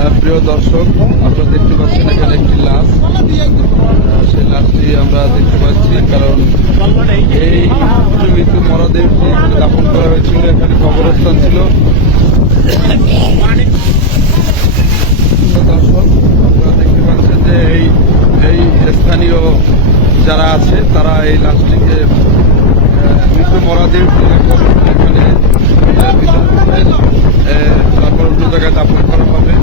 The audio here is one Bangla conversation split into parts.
আহ, প্রিয় দর্শক আপনারা দেখতে পাচ্ছেন এখানে একটি লাশ। সেই লাশটি আমরা দেখতে পাচ্ছি কারণ এই মৃত্যু মরদেহটি এখানে দাপন করা হয়েছিল এখানে কবরস্থান ছিল। দর্শক আপনারা দেখতে পাচ্ছেন যে এই এই স্থানীয় যারা আছে তারা এই লাশটিকে আহ, মৃত্যু মরদেহটি এখন এখানে আহ, বিতরণ করবেন আহ, তারপর অন্য জায়গায় দাপন করা হবে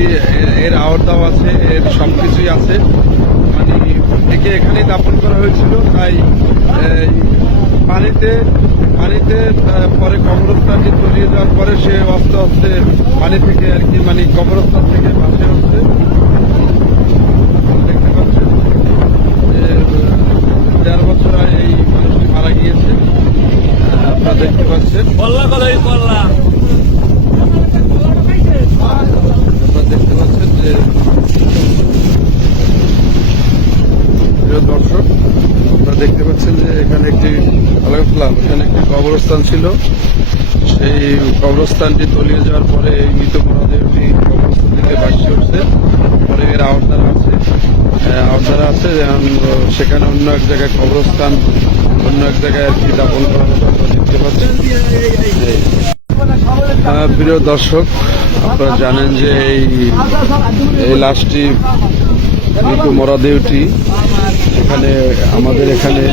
কারণ এর- এর আওয়ার দাও আছে, এর সব কিছুই আছে। মানে একে এখানেই দাপন করা হয়েছিল, তাই পানিতে পানিতে পরে কবরস্থানটি তলিয়ে যাওয়ার পরে সে আস্তে আস্তে পানি থেকে আর কি মানে কবরস্থান থেকে ভাসে উঠছে দেখতে দেড় বছর এই মানুষটি মারা গিয়েছে। আপনারা দেখতে পাচ্ছেন কল্লা কলাই কল্লা আপনারা দেখতে পাচ্ছেন যে প্রিয় দর্শক, আপনারা দেখতে পাচ্ছেন যে এখানে একটি আলাইকুম এখানে একটি কবরস্থান ছিল। সেই কবরস্থানটি তলিয়ে যাওয়ার পরে এই মৃত মরদেহটি কবরস্থান থেকে বাসি উঠছে পরে এর আওতারা আছে আওতারা আছে। সেখানে অন্য এক জায়গায় কবরস্থান, অন্য এক জায়গায় আর কি দাপন করা দেখতে পাচ্ছেন। প্রিয় দর্শক, আপনারা জানেন যে এই এই লাশটি মৃত মরদেহটি এখানে, আমাদের এখানে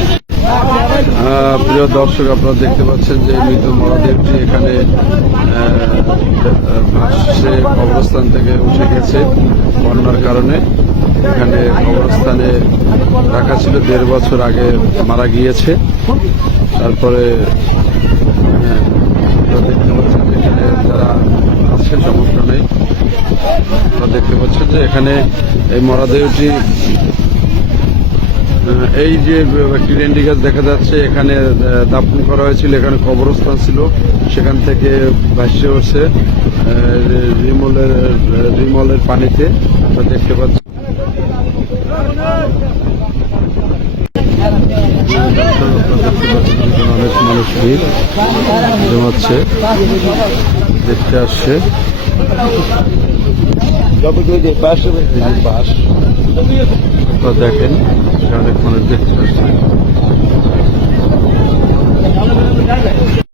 প্রিয় দর্শক আপনারা দেখতে পাচ্ছেন যে মৃত মরদেহটি এখানে ভাসছে, কবরস্থান থেকে উঠে গেছে বন্যার কারণে। এখানে কবরস্থানে রাখা ছিল দেড় বছর আগে মারা গিয়েছে। তারপরে দেখতে পাচ্ছেন এখানে যারা আছেন, সমস্যা নেই। দেখতে পাচ্ছেন যে এখানে এই মরাদেহটি এই যে একটি রেন্ডি গাছ দেখা যাচ্ছে এখানে দাপন করা হয়েছিল এখানে কবরস্থান ছিল সেখান থেকে উঠছে আহ, রিমলের রিমলের পানিতে আপনারা দেখতে পাচ্ছেন অনেক মানুষ ভিড় জমাচ্ছে দেখতে আসছে। বাস দেখেন এখানে অনেক মানুষ